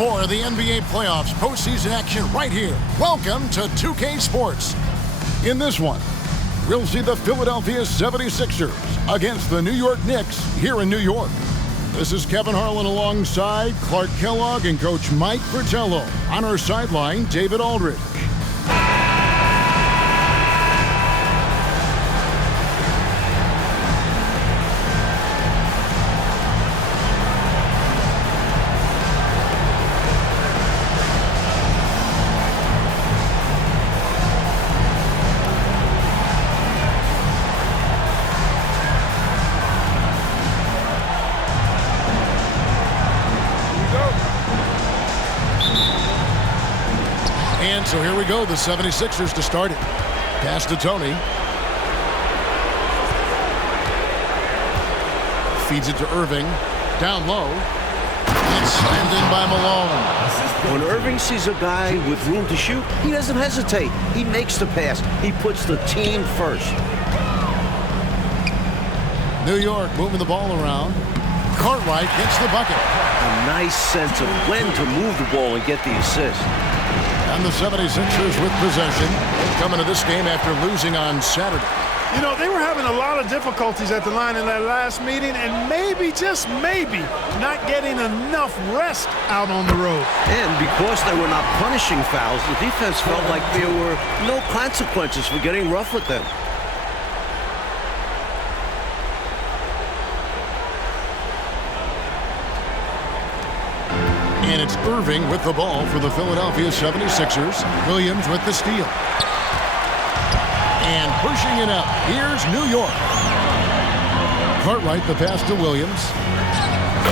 For the NBA playoffs, postseason action right here. Welcome to 2K Sports. In this one, we'll see the Philadelphia 76ers against the New York Knicks here in New York. This is Kevin Harlan alongside Clark Kellogg and Coach Mike Fratello. On our sideline, David Aldridge. And so here we go, the 76ers to start it. Pass to Tony. Feeds it to Irving. Down low. And slammed in by Malone. When Irving sees a guy with room to shoot, he doesn't hesitate. He makes the pass. He puts the team first. New York moving the ball around. Cartwright gets the bucket. A nice sense of when to move the ball and get the assist. And the 76ers with possession, coming to this game after losing on Saturday. You know, they were having a lot of difficulties at the line in that last meeting, and maybe, just maybe, not getting enough rest out on the road. And because they were not punishing fouls, the defense felt like there were no consequences for getting rough with them. And it's Irving with the ball for the Philadelphia 76ers. Williams with the steal. And pushing it up. Here's New York. Cartwright the pass to Williams.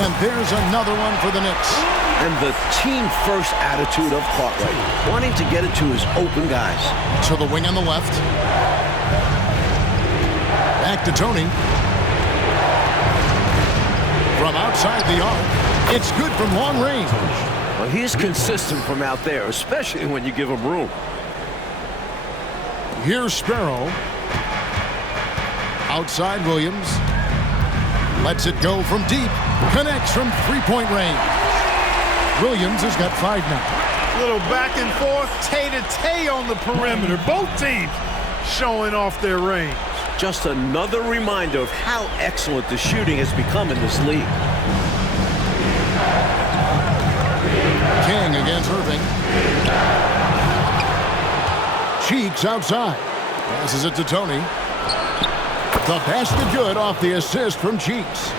And there's another one for the Knicks. And the team-first attitude of Cartwright, wanting to get it to his open guys. To the wing on the left. Back to Tony. From outside the arc. It's good from long range. Well, he's consistent from out there, especially when you give him room. Here's Sparrow. Outside Williams. Lets it go from deep. Connects from three-point range. Williams has got 5 now. Little back and forth, tay-to-tay on the perimeter. Both teams showing off their range. Just another reminder of how excellent the shooting has become in this league. King against Irving. Cheeks outside. Passes it to Tony. The basket good off the assist from Cheeks.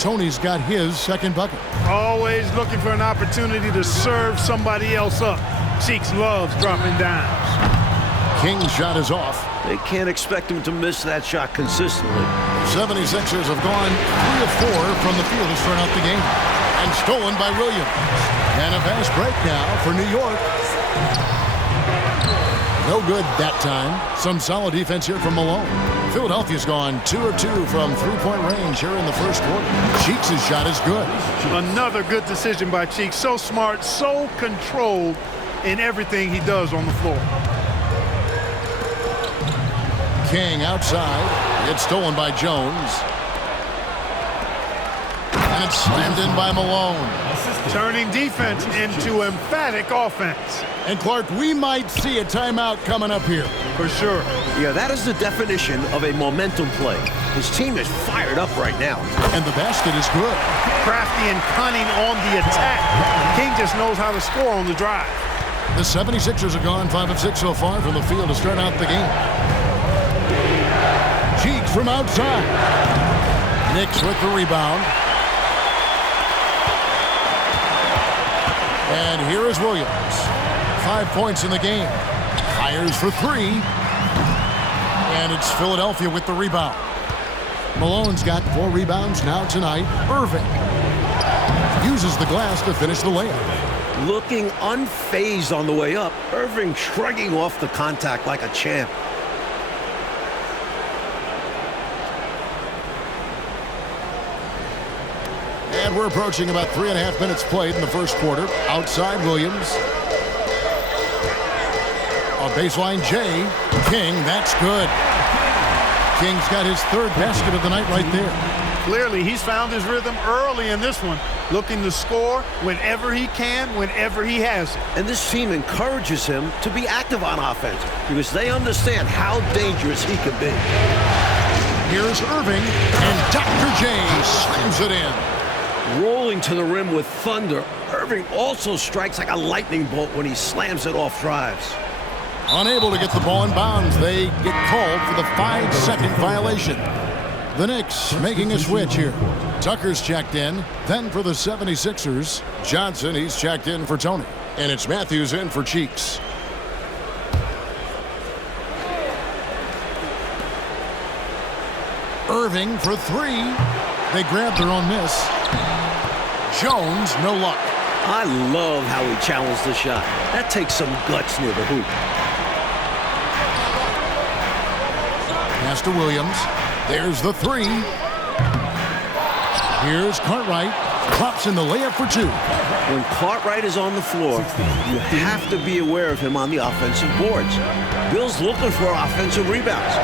Tony's got his second bucket. Always looking for an opportunity to serve somebody else up. Cheeks loves dropping dimes. King's shot is off. They can't expect him to miss that shot consistently. 76ers have gone 3 of 4 from the field to start out the game. And stolen by Williams. And a fast break now for New York. No good that time. Some solid defense here from Malone. Philadelphia's gone 2 of 2 from three-point range here in the first quarter. Cheeks' shot is good. Another good decision by Cheeks. So smart, so controlled in everything he does on the floor. King outside. It's stolen by Jones. And it's slammed in by Malone. Turning defense into emphatic offense. And Clark, we might see a timeout coming up here. For sure. Yeah, that is the definition of a momentum play. His team is fired up right now. And the basket is good. Crafty and cunning on the attack. King just knows how to score on the drive. The 76ers have gone 5 of 6 so far from the field to start out the game. Cheeks from outside. Knicks with the rebound. And here is Williams. 5 points in the game. Fires for 3. And it's Philadelphia with the rebound. Malone's got 4 rebounds now tonight. Irving uses the glass to finish the layup. Looking unfazed on the way up. Irving shrugging off the contact like a champ. And we're approaching about 3.5 minutes played in the first quarter. Outside Williams. A baseline J. King, that's good. King's got his 3rd basket of the night right there. Clearly, he's found his rhythm early in this one, looking to score whenever he can, whenever he has it. And this team encourages him to be active on offense because they understand how dangerous he can be. Here's Irving, and Dr. J slams it in. Rolling to the rim with thunder, Irving also strikes like a lightning bolt when he slams it off drives. Unable to get the ball in bounds, they get called for the 5-second violation. The Knicks making a switch here. Tucker's checked in. Then for the 76ers, Johnson, he's checked in for Tony. And it's Matthews in for Cheeks. Irving for three. They grab their own miss. Jones, no luck. I love how he challenged the shot. That takes some guts near the hoop. Pass to Williams. There's the three. Here's Cartwright. Drops in the layup for two. When Cartwright is on the floor, you have to be aware of him on the offensive boards. Bill's looking for offensive rebounds.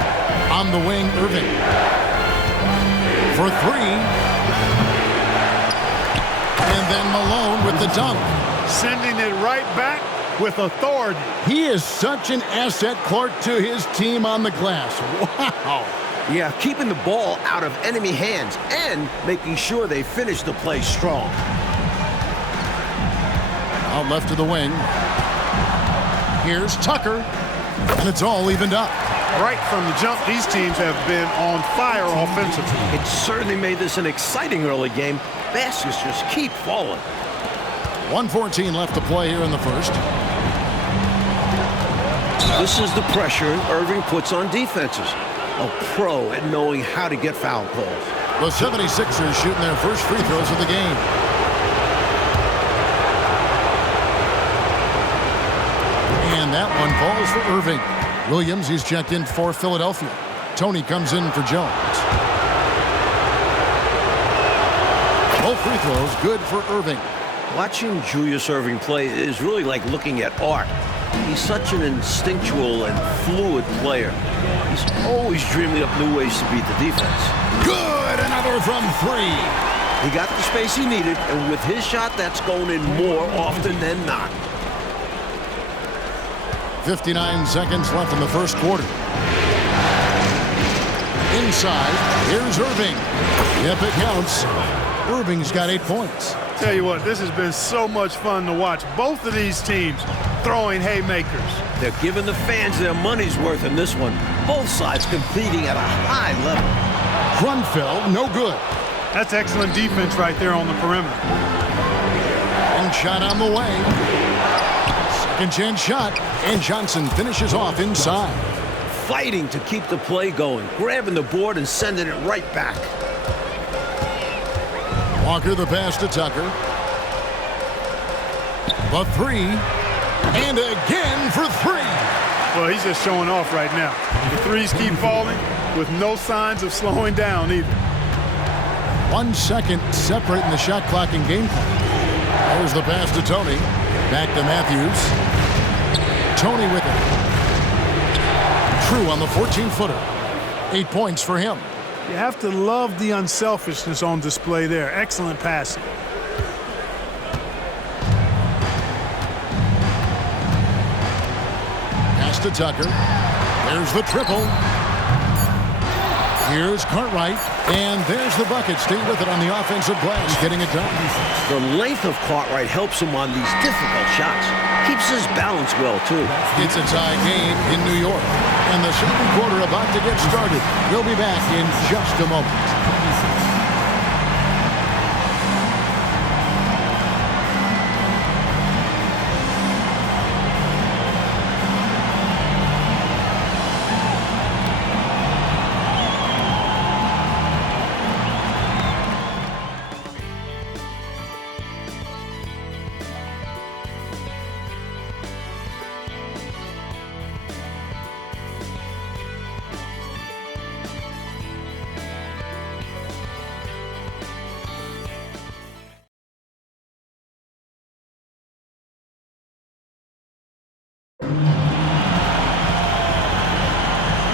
On the wing, Irving. For three. And then Malone with the dunk. Sending it right back with authority. He is such an asset, Clark, to his team on the glass. Wow. Yeah, keeping the ball out of enemy hands and making sure they finish the play strong. Out left to the wing. Here's Tucker. And it's all evened up. Right from the jump, these teams have been on fire offensively. It certainly made this an exciting early game. Baskets just keep falling. 1:14 left to play here in the first. This is the pressure Irving puts on defenses. A pro at knowing how to get foul calls. The 76ers shooting their first free throws of the game. And that one falls for Irving. Williams, he's checked in for Philadelphia. Tony comes in for Jones. Both free throws good for Irving. Watching Julius Irving play is really like looking at art. He's such an instinctual and fluid player. He's always dreaming up new ways to beat the defense. Good! Another from three. He got the space he needed, and with his shot, that's going in more often than not. 59 seconds left in the first quarter. Inside, here's Irving. Yep, it counts. Irving's got 8 points. Tell you what, this has been so much fun to watch. Both of these teams throwing haymakers. They're giving the fans their money's worth in this one. Both sides competing at a high level. Grunfeld, no good. That's excellent defense right there on the perimeter. And shot on the way. Second chance shot, and Johnson finishes off inside. Fighting to keep the play going, grabbing the board and sending it right back. Walker the pass to Tucker. The three. And again for three. Well, he's just showing off right now. The threes keep falling with no signs of slowing down either. 1 second separating the shot clock and game clock. There's the pass to Tony. Back to Matthews. Tony with it. True on the 14-footer. 8 points for him. You have to love the unselfishness on display there. Excellent passing. Pass to Tucker. There's the triple. Here's Cartwright. And there's the bucket. Stay with it on the offensive glass, getting it done. The length of Cartwright helps him on these difficult shots. Keeps his balance well, too. It's a tie game in New York. And the second quarter about to get started. We'll be back in just a moment.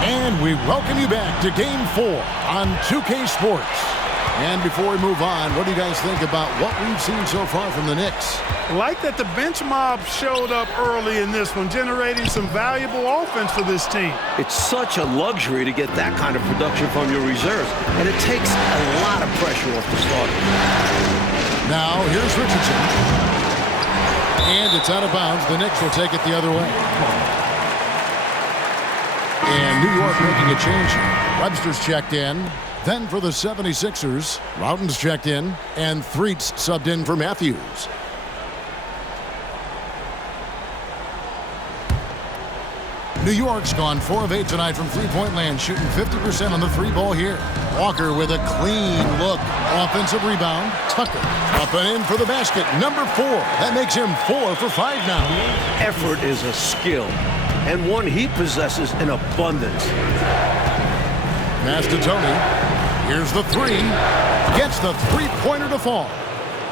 And we welcome you back to Game 4 on 2K Sports. And before we move on, what do you guys think about what we've seen so far from the Knicks? Like that the bench mob showed up early in this one, generating some valuable offense for this team. It's such a luxury to get that kind of production from your reserves, and it takes a lot of pressure off the starters. Now, here's Richardson. And it's out of bounds. The Knicks will take it the other way. And New York making a change here. Webster's checked in. Then for the 76ers, Rowden's checked in, and Threets subbed in for Matthews. New York's gone 4 of 8 tonight from three-point land, shooting 50% on the three ball here. Walker with a clean look. Offensive rebound. Tucker up and in for the basket. Number 4. That makes him 4 for 5 now. Effort is a skill, and one he possesses in abundance. Pass to Tony. Here's the 3. Gets the three-pointer to fall.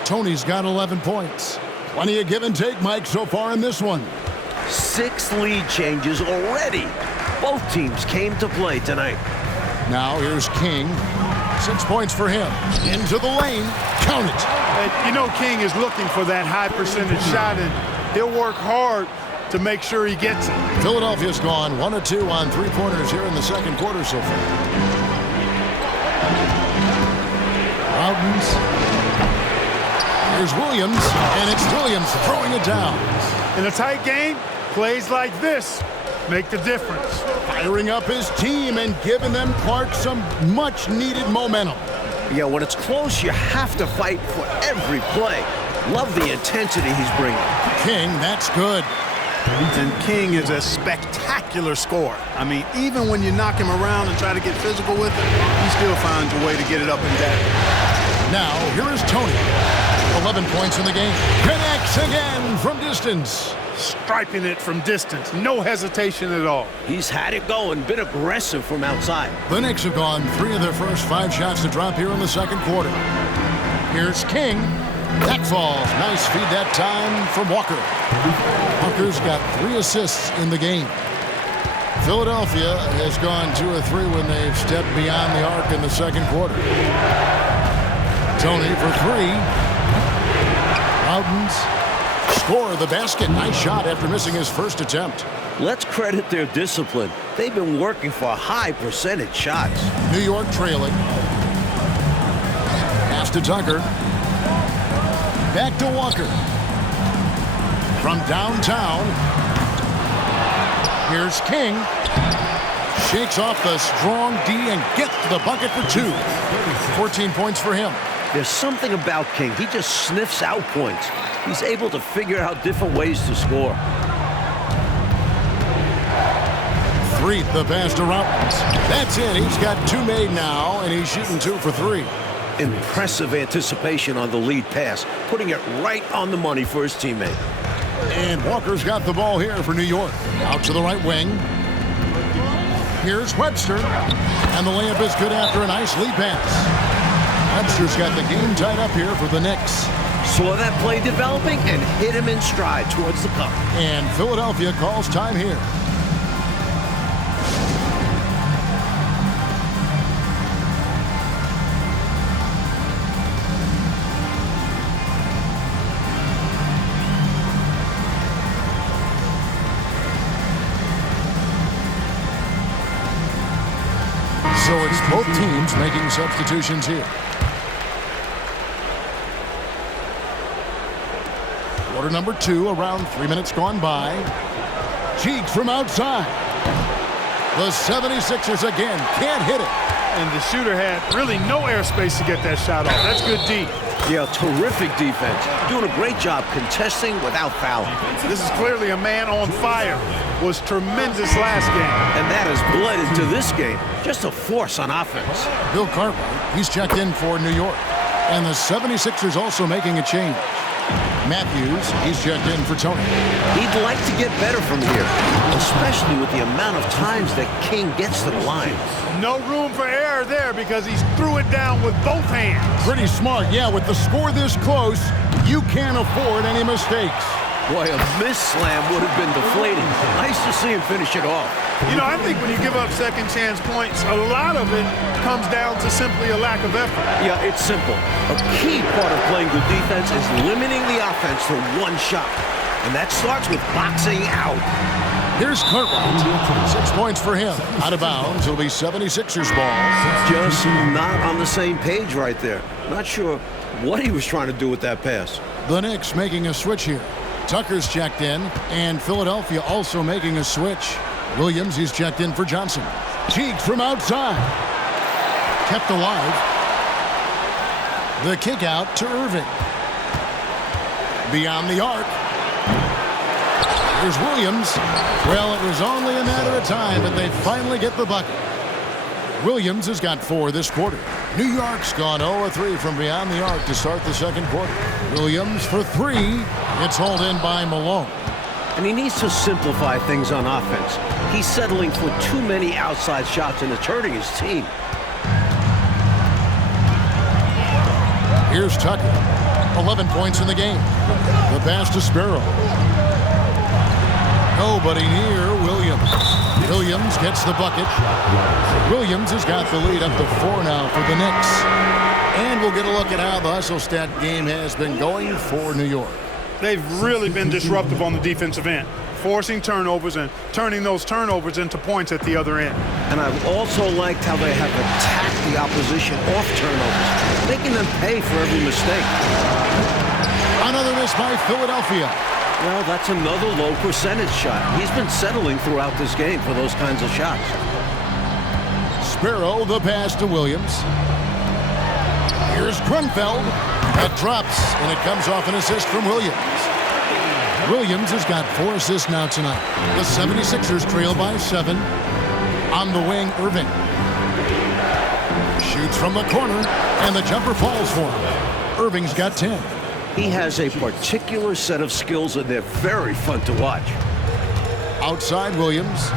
Tony's got 11 points. Plenty of give and take, Mike, so far in this one. 6 lead changes already. Both teams came to play tonight. Now here's King. 6 points for him. Into the lane. Count it. And you know King is looking for that high percentage shot, and he'll work hard to make sure he gets it. Philadelphia's gone 1 of 2 on three-pointers here in the second quarter so far. Rowden's. Here's Williams, and it's Williams throwing it down. In a tight game, plays like this make the difference. Firing up his team and giving them, Clark, some much-needed momentum. Yeah, when it's close, you have to fight for every play. Love the intensity he's bringing. King, that's good. And King is a spectacular scorer. I mean, even when you knock him around and try to get physical with him, he still finds a way to get it up and down. Now, here is Tony. 11 points in the game. Connects again from distance. Striping it from distance. No hesitation at all. He's had it going, been aggressive from outside. The Knicks have gone 3 of their first 5 shots to drop here in the second quarter. Here's King. That falls. Nice feed that time from Walker. Walker's got 3 assists in the game. Philadelphia has gone 2 of 3 when they've stepped beyond the arc in the second quarter. Tony for 3. Rowden's score the basket. Nice shot after missing his first attempt. Let's credit their discipline. They've been working for high percentage shots. New York trailing. Pass to Tucker. Back to Walker. From downtown. Here's King. Shakes off the strong D and gets to the bucket for 2. 14 points for him. There's something about King. He just sniffs out points. He's able to figure out different ways to score. 3, the pass to Rowden's. That's it. He's got 2 made now, and he's shooting 2 for 3. Impressive anticipation on the lead pass, putting it right on the money for his teammate. And Walker's got the ball here for New York. Out to the right wing. Here's Webster. And the layup is good after a nice lead pass. Webster's got the game tied up here for the Knicks. Saw that play developing and hit him in stride towards the cup. And Philadelphia calls time here. So it's both teams making substitutions here. Quarter number 2, around 3 minutes gone by. Cheeks from outside. The 76ers again can't hit it. And the shooter had really no airspace to get that shot off. That's good D. Yeah, terrific defense. Doing a great job contesting without fouling. This is clearly a man on fire. Was tremendous last game. And that has bled into this game. Just a force on offense. Bill Cartwright, he's checked in for New York. And the 76ers also making a change. Matthews, he's checked in for Tony. He'd like to get better from here, especially with the amount of times that King gets to the line. No room for error there because he threw it down with both hands. Pretty smart. Yeah, with the score this close, you can't afford any mistakes. Boy, a miss slam would have been deflating. Nice to see him finish it off. You know, I think when you give up second chance points, a lot of it comes down to simply a lack of effort. Yeah, it's simple. A key part of playing good defense is limiting the offense to one shot. And that starts with boxing out. Here's Cartwright. 6 points for him. Out of bounds. It'll be 76ers ball. Just not on the same page right there. Not sure what he was trying to do with that pass. The Knicks making a switch here. Tucker's checked in, and Philadelphia also making a switch. Williams, he's checked in for Johnson. Teague from outside. Kept alive. The kick out to Irving. Beyond the arc. Here's Williams. Well, it was only a matter of time, but they finally get the bucket. Williams has got 4 this quarter. New York's gone 0-3 from beyond the arc to start the second quarter. Williams for 3. It's hauled in by Malone. And he needs to simplify things on offense. He's settling for too many outside shots, and it's hurting his team. Here's Tucker. 11 points in the game. The pass to Sparrow. Nobody near Williams. Williams gets the bucket. Williams has got the lead up to 4 now for the Knicks. And we'll get a look at how the hustle stat game has been going for New York. They've really been disruptive on the defensive end, forcing turnovers and turning those turnovers into points at the other end. And I've also liked how they have attacked the opposition off turnovers, making them pay for every mistake. Another miss by Philadelphia. Well, that's another low percentage shot. He's been settling throughout this game for those kinds of shots. Sparrow, the pass to Williams. Here's Grunfeld. That drops, and it comes off an assist from Williams. Williams has got 4 assists now tonight. The 76ers trail by 7. On the wing, Irving. Shoots from the corner, and the jumper falls for him. Irving's got 10. He has a particular set of skills, and they're very fun to watch. Outside Williams.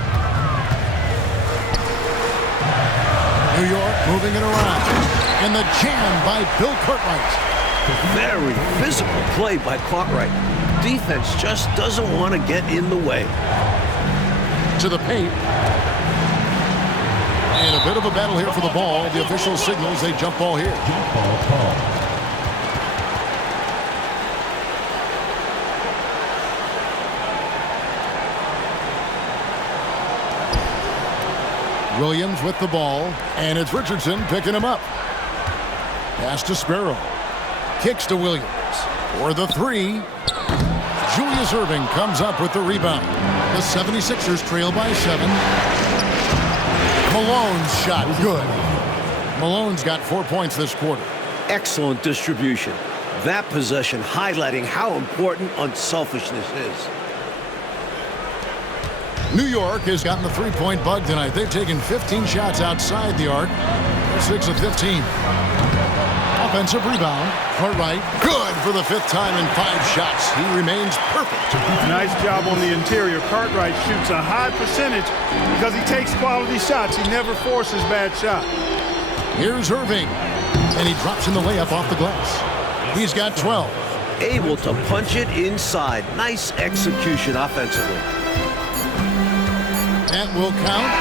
New York moving it around. And the jam by Bill Cartwright. Very physical play by Cartwright. Defense just doesn't want to get in the way. To the paint. And a bit of a battle here for the ball. The official signals a jump ball here. Jump ball call. Williams with the ball, and it's Richardson picking him up. Pass to Sparrow. Kicks to Williams. For the 3. Julius Irving comes up with the rebound. The 76ers trail by 7. Malone's shot, good. Malone's got 4 points this quarter. Excellent distribution. That possession highlighting how important unselfishness is. New York has gotten the 3-point bug tonight. They've taken 15 shots outside the arc. 6 of 15. Offensive rebound. Cartwright, good for the 5th time in 5 shots. He remains perfect. Nice job on the interior. Cartwright shoots a high percentage because he takes quality shots. He never forces bad shots. Here's Irving, and he drops in the layup off the glass. He's got 12. Able to punch it inside. Nice execution offensively. That will count.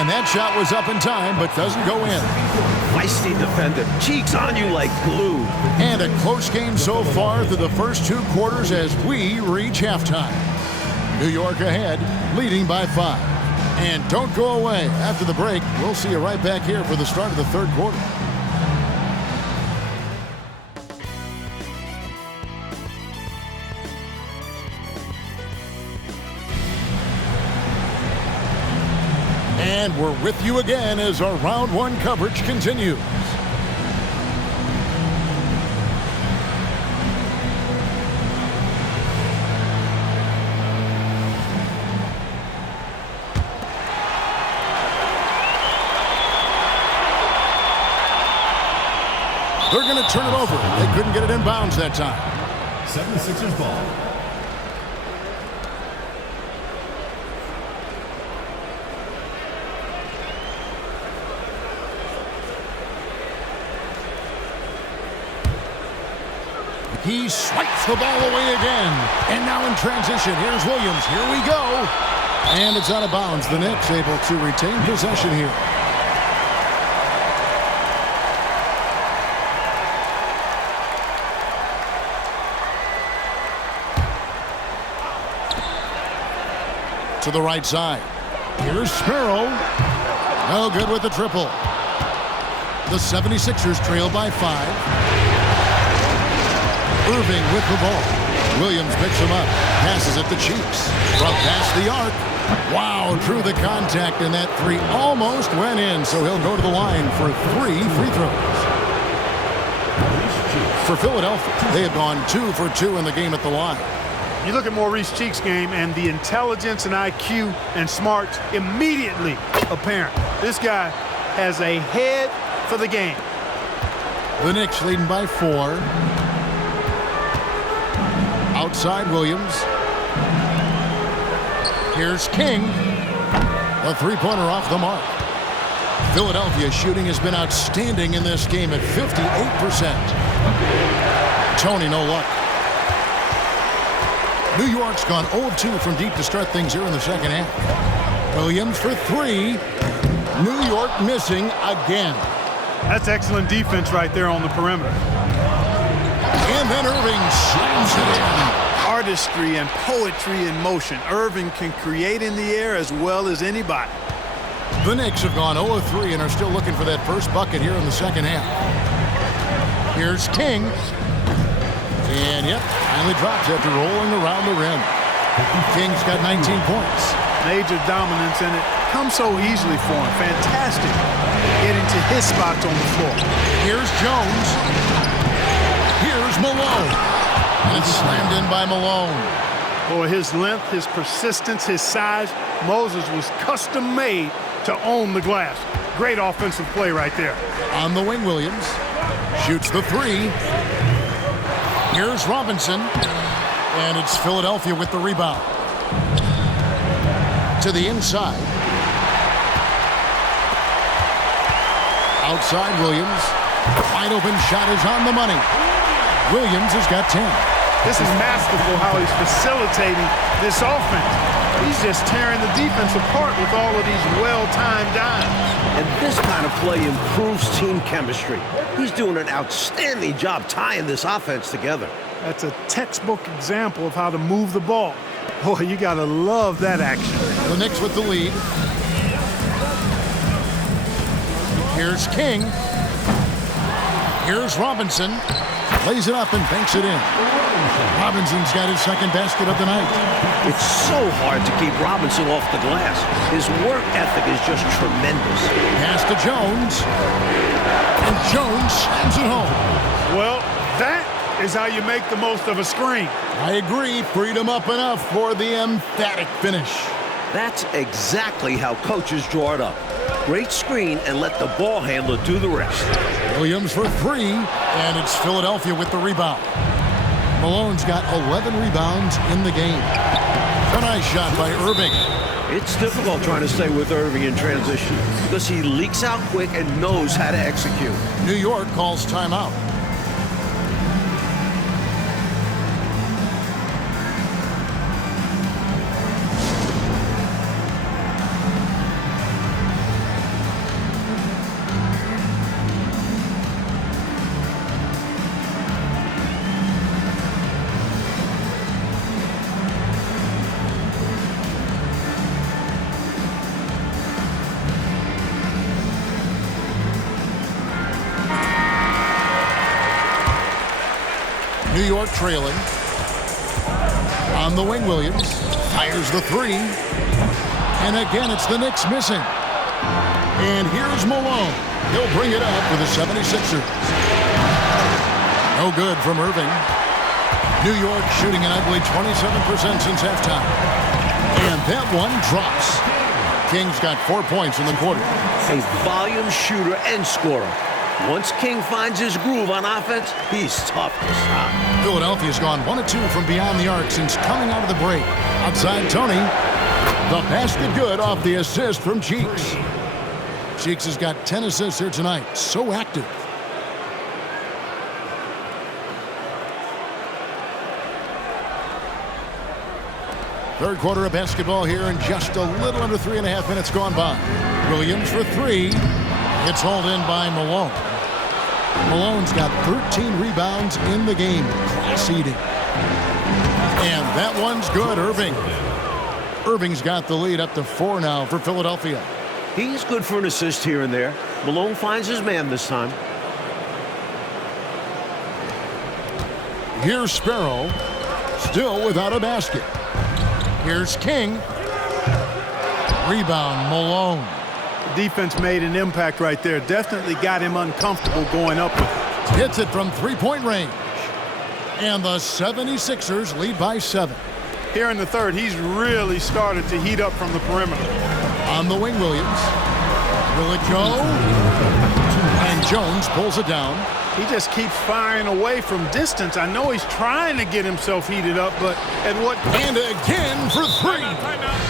And that shot was up in time, but doesn't go in. Feisty defender. Cheeks on you like glue. And a close game so far through the first 2 quarters as we reach halftime. New York ahead, leading by 5. And don't go away. After the break, we'll see you right back here for the start of the 3rd quarter. And we're with you again as our round 1 coverage continues. They're going to turn it over. They couldn't get it in bounds that time. 76ers ball. He swipes the ball away again. And now in transition, here's Williams. Here we go. And it's out of bounds. The Knicks able to retain possession here. To the right side. Here's Sparrow. No good with the triple. The 76ers trail by 5. Irving with the ball. Williams picks him up. Passes it to Cheeks. From past the arc. Wow, through the contact, and that three almost went in, so he'll go to the line for 3 free throws. For Philadelphia, they have gone 2 for 2 in the game at the line. You look at Maurice Cheeks' game, and the intelligence and IQ and smarts immediately apparent. This guy has a head for the game. The Knicks leading by 4. Outside Williams. Here's King. A three-pointer off the mark. Philadelphia's shooting has been outstanding in this game at 58%. Tony, no luck. New York's gone 0 of 2 from deep to start things here in the second half. Williams for 3. New York missing again. That's excellent defense right there on the perimeter. And then Irving slams it in. Artistry and poetry in motion. Irving can create in the air as well as anybody. The Knicks have gone 0 of 3 and are still looking for that first bucket here in the second half. Here's King. And yep, finally drops after rolling around the rim. King's got 19 points. Major dominance, and it comes so easily for him. Fantastic getting to his spots on the floor. Here's Jones. Here's Malone. And it's slammed in by Malone. Boy, his length, his persistence, his size. Moses was custom made to own the glass. Great offensive play right there. On the wing, Williams shoots the 3. Here's Robinson. And it's Philadelphia with the rebound. To the inside. Outside Williams. Wide open shot is on the money. Williams has got 10. This is masterful how he's facilitating this offense. He's just tearing the defense apart with all of these well-timed dimes. And this kind of play improves team chemistry. He's doing an outstanding job tying this offense together. That's a textbook example of how to move the ball. Boy, you gotta love that action. The Knicks with the lead. Here's King. Here's Robinson. Lays it up and banks it in. Robinson's got his second basket of the night. It's so hard to keep Robinson off the glass. His work ethic is just tremendous. Pass to Jones. And Jones slams it home. Well, that is how you make the most of a screen. I agree. Freed him up enough for the emphatic finish. That's exactly how coaches draw it up. Great screen and let the ball handler do the rest. Williams for 3, and it's Philadelphia with the rebound. Malone's got 11 rebounds in the game. A nice shot by Irving. It's difficult trying to stay with Irving in transition because he leaks out quick and knows how to execute. New York calls timeout. New York trailing. On the wing, Williams fires the 3. And again, it's the Knicks missing. And here's Malone. He'll bring it up for the 76ers. No good from Irving. New York shooting an ugly 27% since halftime. And that one drops. King's got 4 points in the quarter. A volume shooter and scorer. Once King finds his groove on offense, he's tough to stop. Philadelphia's gone 1 of 2 from beyond the arc since coming out of the break. Outside Tony. The basket good off the assist from Cheeks. Cheeks has got 10 assists here tonight. So active. Third quarter of basketball here, and just a little under 3.5 minutes gone by. Williams for three. It's hauled in by Malone. Malone's got 13 rebounds in the game. Class eating. And that one's good. Irving's got the lead up to 4 now for Philadelphia. He's good for an assist here and there. Malone finds his man this time. Here's Sparrow, still without a basket. Here's King. Rebound, Malone. The defense made an impact right there. Definitely got him uncomfortable going up with it. Hits it from three-point range. And the 76ers lead by 7. Here in the third, he's really started to heat up from the perimeter. On the wing, Williams. Will it go? And Jones pulls it down. He just keeps firing away from distance. I know he's trying to get himself heated up, but at what... And again for three.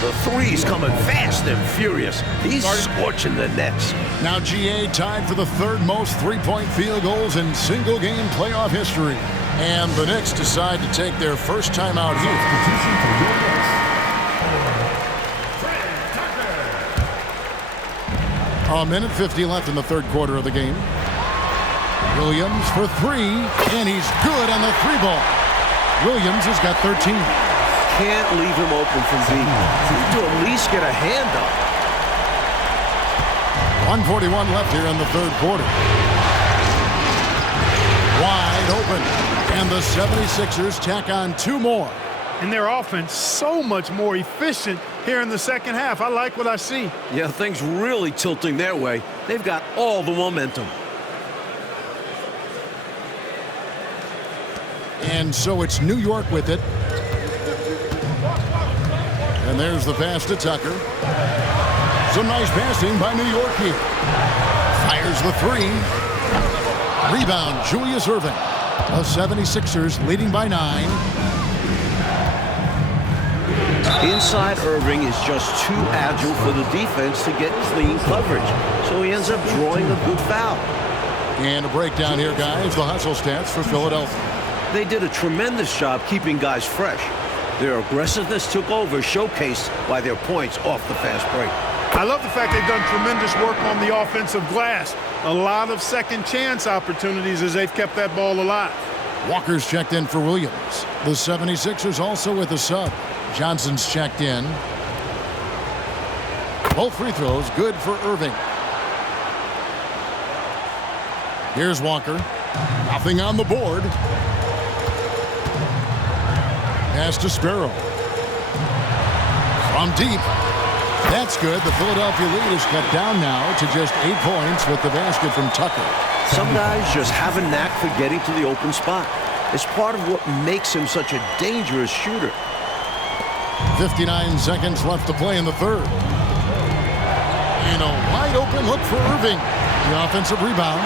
The three's coming fast and furious. He's scorching the Nets. Now GA tied for the third most three-point field goals in single-game playoff history. And the Knicks decide to take their first time out here. A minute 50 left in the third quarter of the game. Williams for three, and he's good on the three ball. Williams has got 13. Can't leave him open from deep. Need to at least get a hand up. 1:41 left here in the third quarter. Wide open, and the 76ers tack on 2 more. And their offense so much more efficient here in the second half. I like what I see. Yeah, things really tilting their way. They've got all the momentum. And so it's New York with it. And there's the pass to Tucker. Some nice passing by New York here. Fires the three. Rebound, Julius Irving. The 76ers leading by 9. Inside, Irving is just too agile for the defense to get clean coverage. So he ends up drawing a good foul. And a breakdown here, guys. The hustle stats for Philadelphia. They did a tremendous job keeping guys fresh. Their aggressiveness took over, showcased by their points off the fast break. I love the fact they've done tremendous work on the offensive glass. A lot of second chance opportunities as they've kept that ball alive. Walker's checked in for Williams. The 76ers also with a sub. Johnson's checked in. Both free throws good for Irving. Here's Walker. Nothing on the board. Pass to Sparrow. From deep. That's good. The Philadelphia lead is cut down now to just 8 points with the basket from Tucker. Some guys just have a knack for getting to the open spot. It's part of what makes him such a dangerous shooter. 59 seconds left to play in the third. And a wide open look for Irving. The offensive rebound.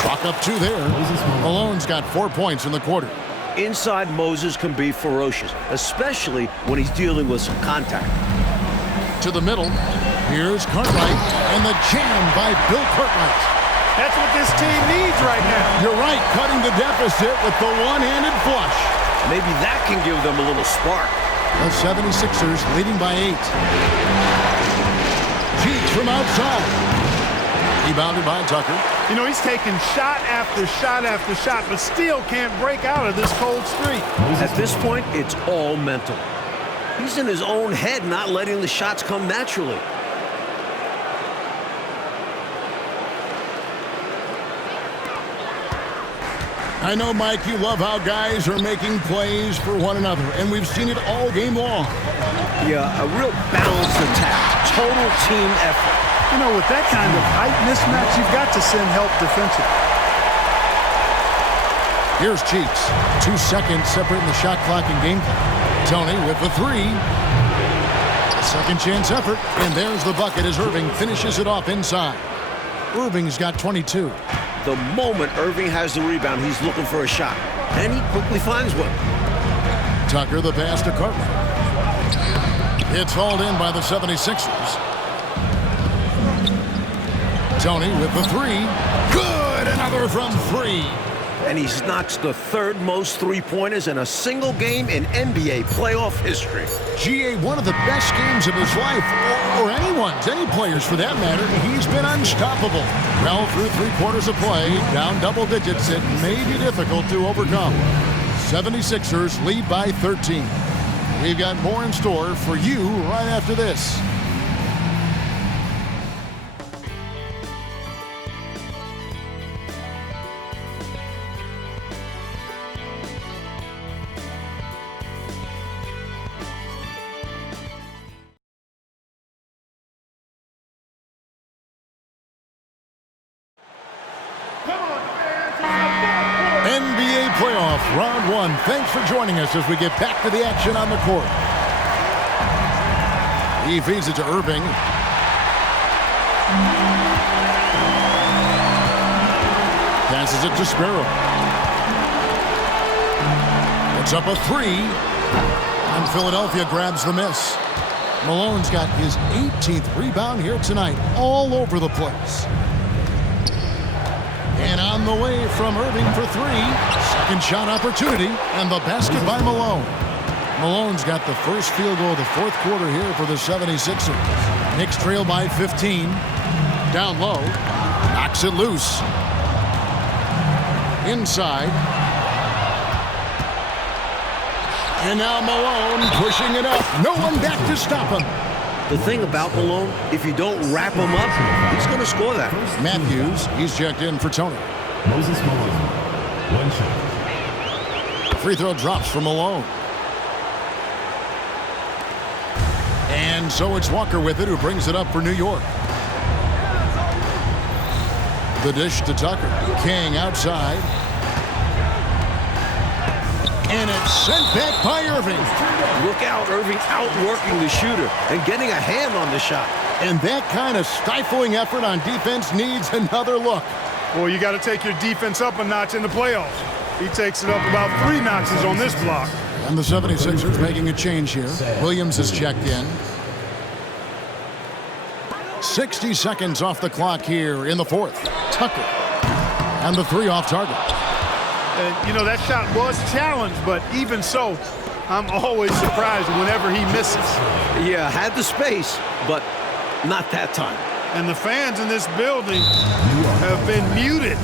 Chalk up 2 there. Malone's got 4 points in the quarter. Inside, Moses can be ferocious, especially when he's dealing with some contact. To the middle. Here's Cartwright, and the jam by Bill Cartwright. That's what this team needs right now. You're right, cutting the deficit with the one-handed flush. Maybe that can give them a little spark. The 76ers leading by 8. Cheeks from outside. Rebounded by Tucker. You know, he's taking shot after shot after shot, but still can't break out of this cold streak. At this point, it's all mental. He's in his own head, not letting the shots come naturally. I know, Mike, you love how guys are making plays for one another, and we've seen it all game long. Yeah, a real balanced attack, total team effort. You know, with that kind of height mismatch, you've got to send help defensively. Here's Cheeks. 2 seconds separating the shot clock and game clock. Tony with the three. A second chance effort, and there's the bucket as Irving finishes it off inside. Irving's got 22. The moment Irving has the rebound, he's looking for a shot, and he quickly finds one. Tucker the pass to Cartwright. It's hauled in by the 76ers. Tony with the three. Good! Another from 3. and he's notched the third most three-pointers in a single game in NBA playoff history. GA, one of the best games of his life, or anyone's, any players for that matter. He's been unstoppable. Well, through 3/4 of play, down double digits, it may be difficult to overcome. 76ers lead by 13. We've got more in store for you right after this. NBA playoff round one. Thanks for joining us as we get back to the action on the court. He feeds it to Irving. Passes it to Sparrow. Puts up a three. And Philadelphia grabs the miss. Malone's got his 18th rebound here tonight, all over the place. And on the way from Irving for three. Second shot opportunity, and the basket by Malone. Malone's got the first field goal of the fourth quarter here for the 76ers. Knicks trail by 15. Down low. Knocks it loose. Inside. And now Malone pushing it up. No one back to stop him. The thing about Malone, if you don't wrap him up, he's going to score that. Matthews, he's checked in for Tony. Moses Malone. One shot. Free throw drops for Malone. And so it's Walker with it, who brings it up for New York. The dish to Tucker. King outside. And it's sent back by Irving. Look out, Irving outworking the shooter and getting a hand on the shot. And that kind of stifling effort on defense needs another look. Well, you got to take your defense up a notch in the playoffs. He takes it up about 3 notches on this block. And the 76ers making a change here. Williams is checked in. 60 seconds off the clock here in the fourth. Tucker. And the three off target. And, you know, that shot was challenged, but even so, I'm always surprised whenever he misses. Yeah, had the space, but not that time. And the fans in this building have been muted,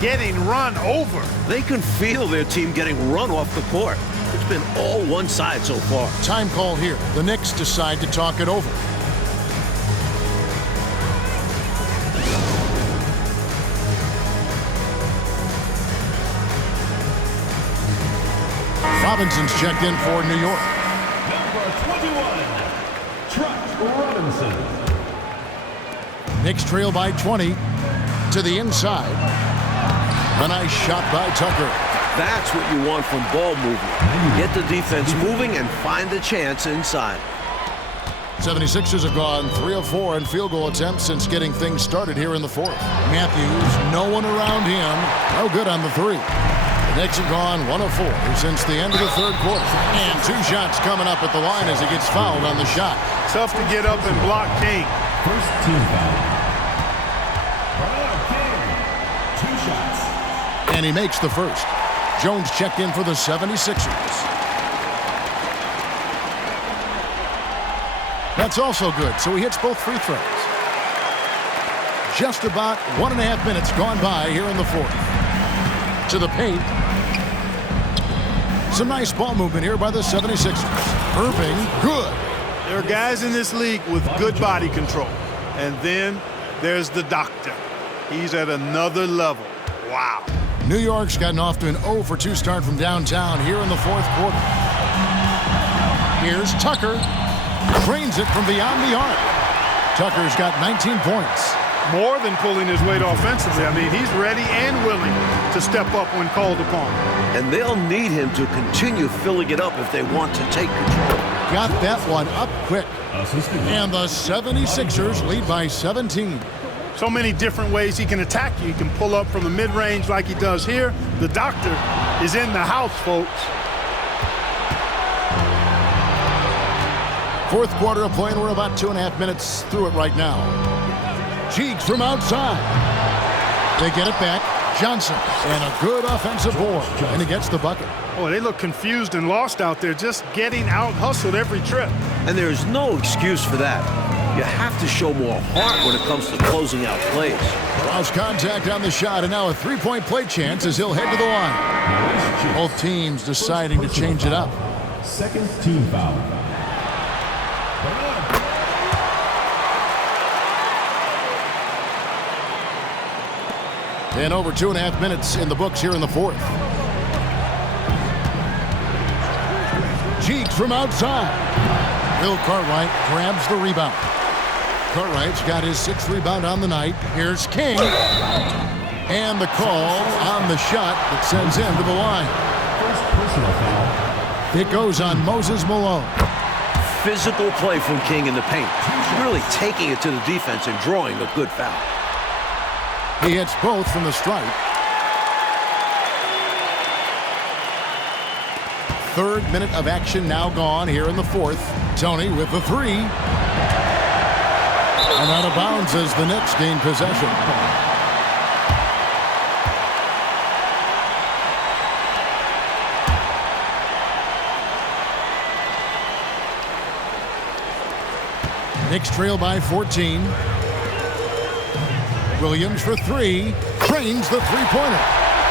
getting run over. They can feel their team getting run off the court. It's been all one side so far. Time call here. The Knicks decide to talk it over. Robinson's checked in for New York. Number 21, Trent Robinson. Knicks trail by 20 to the inside. A nice shot by Tucker. That's what you want from ball movement. Get the defense moving and find the chance inside. 76ers have gone 3 of 4 in field goal attempts since getting things started here in the fourth. Matthews, no one around him. No good on the three. The Knicks have gone 1 of 4 since the end of the third quarter. And 2 shots coming up at the line as he gets fouled on the shot. Tough to get up and block King. First team foul. King, 2 shots. And he makes the first. Jones checked in for the 76ers. That's also good, so he hits both free throws. Just about 1.5 minutes gone by here in the fourth. To the paint. Some nice ball movement here by the 76ers. Irving, good. There are guys in this league with good body control. And then there's the doctor. He's at another level. Wow. New York's gotten off to an 0 for 2 start from downtown here in the fourth quarter. Here's Tucker. Drains it from beyond the arc. Tucker's got 19 points. More than pulling his weight offensively. I mean, he's ready and willing to step up when called upon. And they'll need him to continue filling it up if they want to take control. Got that one up quick. And the 76ers lead by 17. So many different ways he can attack you. He can pull up from the mid-range like he does here. The doctor is in the house, folks. Fourth quarter of play, and we're about 2.5 minutes through it right now. Cheeks from outside. They get it back. Johnson, and a good offensive board, and he gets the bucket. Oh, they look confused and lost out there, just getting out-hustled every trip. And there's no excuse for that. You have to show more heart when it comes to closing out plays. Draws contact on the shot, and now a three-point play chance as he'll head to the line. Both teams deciding to change it up. Second team foul. And over 2.5 minutes in the books here in the fourth. Cheeks from outside. Bill Cartwright grabs the rebound. Cartwright's got his 6th rebound on the night. Here's King. And the call on the shot that sends him to the line. First personal foul. It goes on Moses Malone. Physical play from King in the paint. Really taking it to the defense and drawing a good foul. He hits both from the stripe. Third minute of action now gone here in the fourth. Tony with the three. And out of bounds as the Knicks gain possession. Knicks trail by 14. Williams for three. Trains the three-pointer.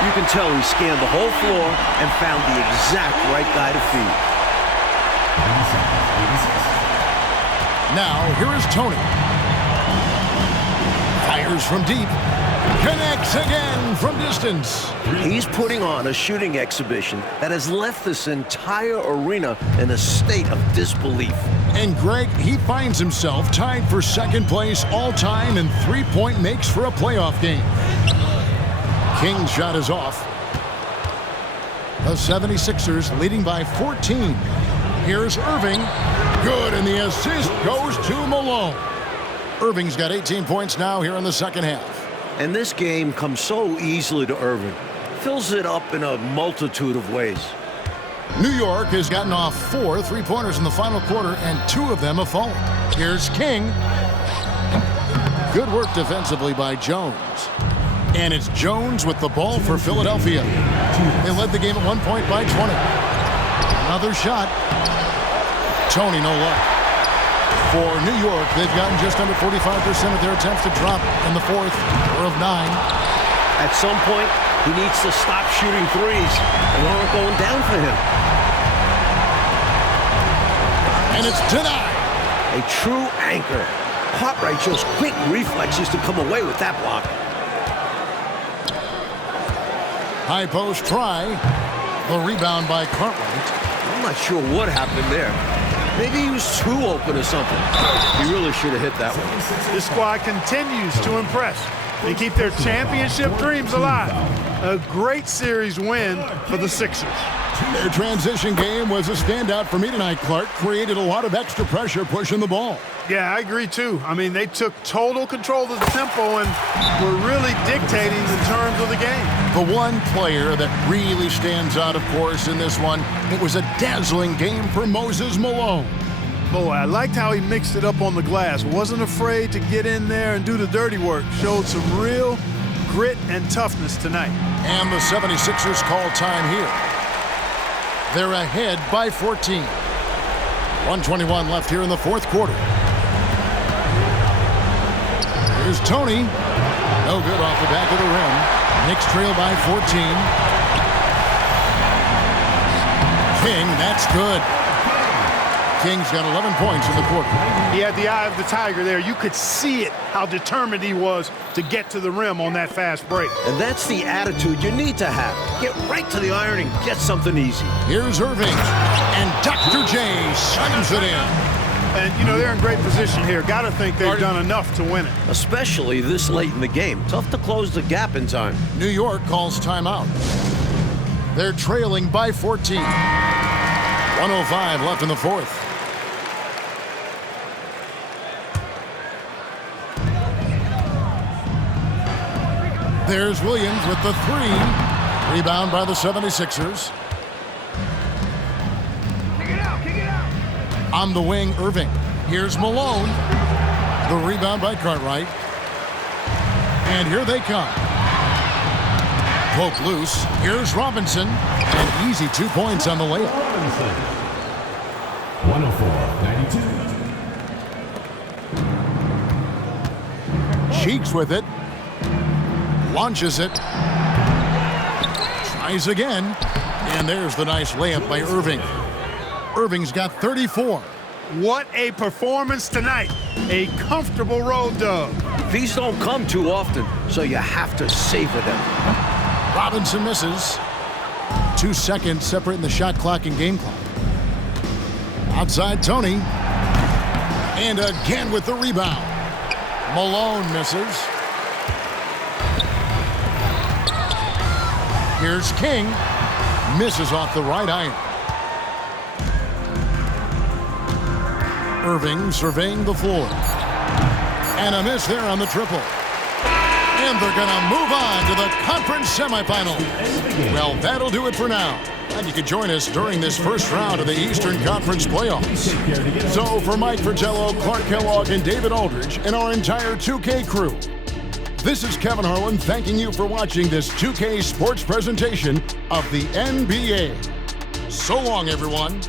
You can tell he scanned the whole floor and found the exact right guy to feed. Now, here is Tony. Fires from deep. Connects again from distance. He's putting on a shooting exhibition that has left this entire arena in a state of disbelief. And Greg, he finds himself tied for second place all-time in three-point makes for a playoff game. King's shot is off. The 76ers leading by 14. Here's Irving. Good, and the assist goes to Malone. Irving's got 18 points now here in the second half. And this game comes so easily to Irving. Fills it up in a multitude of ways. New York has gotten off 4 three-pointers in the final quarter, and 2 of them have fallen. Here's King. Good work defensively by Jones. And it's Jones with the ball for Philadelphia. They led the game at 1 point by 20. Another shot. Tony, no luck. For New York, they've gotten just under 45% of their attempts to drop in the fourth, or of 9. At some point, he needs to stop shooting threes. They aren't going down for him. And it's denied. A true anchor. Cartwright shows quick reflexes to come away with that block. High post try. The rebound by Cartwright. I'm not sure what happened there. Maybe he was too open or something. He really should have hit that one. This squad continues to impress. They keep their championship dreams alive. A great series win for the Sixers. Their transition game was a standout for me tonight, Clark. Created a lot of extra pressure pushing the ball. Yeah, I agree, too. I mean, they took total control of the tempo and were really dictating the terms of the game. The one player that really stands out, of course, in this one, it was a dazzling game for Moses Malone. Boy, I liked how he mixed it up on the glass. Wasn't afraid to get in there and do the dirty work. Showed some real grit and toughness tonight. And the 76ers call time here. They're ahead by 14. 1:21 left here in the fourth quarter. Here's Tony. No good off the back of the rim. Knicks trail by 14. King, that's good. King's got 11 points in the quarter. He had the eye of the tiger there. You could see it, how determined he was to get to the rim on that fast break. And that's the attitude you need to have. Get right to the iron and get something easy. Here's Irving. And Dr. J slams it in. And, you know, they're in great position here. Got to think they've done enough to win it. Especially this late in the game. Tough to close the gap in time. New York calls timeout. They're trailing by 14. 1:05 left in the fourth. There's Williams with the three. Rebound by the 76ers. On the wing, Irving. Here's Malone. The rebound by Cartwright. And here they come. Poke loose. Here's Robinson. An easy 2 points on the layup. Robinson. 104-92. Cheeks with it. Launches it. Tries again. And there's the nice layup by Irving. Irving's got 34. What a performance tonight. A comfortable road dog. These don't come too often, so you have to savor them. Robinson misses. 2 seconds separating the shot clock and game clock. Outside Tony. And again with the rebound. Malone misses. Here's King. Misses off the right iron. Irving surveying the floor. And a miss there on the triple. And they're going to move on to the conference semifinal. Well, that'll do it for now. And you can join us during this first round of the Eastern Conference playoffs. So for Mike Fratello, Clark Kellogg, and David Aldridge, and our entire 2K crew, this is Kevin Harlan thanking you for watching this 2K Sports presentation of the NBA. So long, everyone.